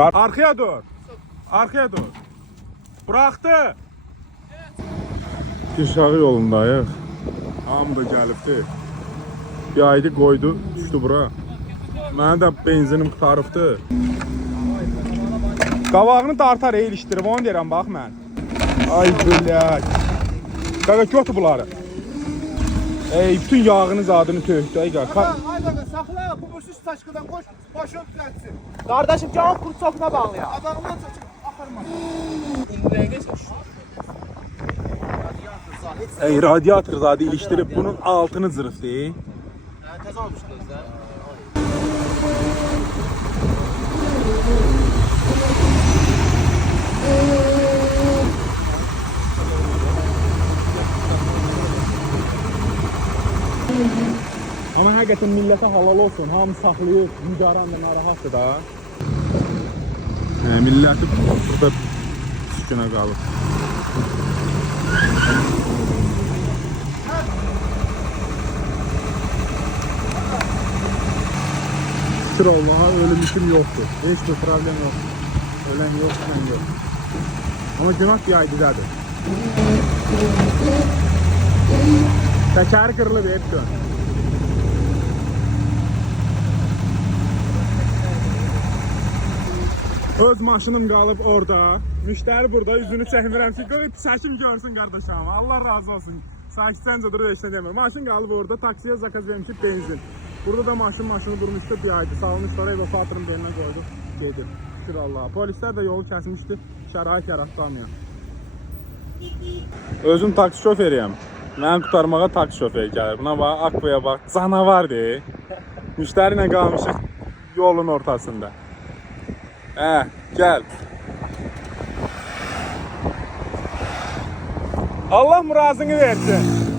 Arkaya dur. Arkaya dur. Bıraktı. Aşağı yolundayıq. Hamı da gəlibdi. Bir aydı qoydu, düşdü bura. Mənim də benzinim qutarıbdı. Qavağını dartar eğilişdirib, onu deyirəm, bax mən. Ay bülək. Qaqa, götür bunları. Bütün yağını zadını tökdü. Ay qaqa. Ay qaqa, saxla, bu bursu staşkadan qoş, başını düzəltsin. Qardaşım, canım kurt sokuna bağlayaq. Adamına çəkib, axırma. Radiator zadı ilişdirib, bunun altını zırıfdı. Təzə olmuşdur da. Ama həqiqətən millətə halal olsun, hamı saxlayıb, mücaran da narahatdır da. Milləti burada sükunə qalıb. Şükür Allah'a ölümüşüm yoktur. Hiçbir problem yok. Ölen yok, sen yok. Ama günah bir aydıdadır. Təkəri qırılıb hep dön. Öz maşınım qalıb orada. Müştəri burada, üzünü çəkmirəm ki, qoy çəkim görsün qardaşım. Allah razı olsun. Sakitcəncə durur, heç nə demir. Maşın qalıb orada, taksiyə zakaz vermişik benzin. Burada da maşını durmuşdu bir aydı. Salmışlar, evakuatörün belinə qoyduq. Gedir. Şükür Allah. Polislər də yolu kəsmişdi. Şərait yaratdamıyor. Özüm taksi şoferiyəm. Mən qutarmağa taksi şoferi gəlir. Buna bax, Akvaya bax, canavardır. Müştəri ilə qalmışıq yolun ortasında. Gel. Allah murazını versin.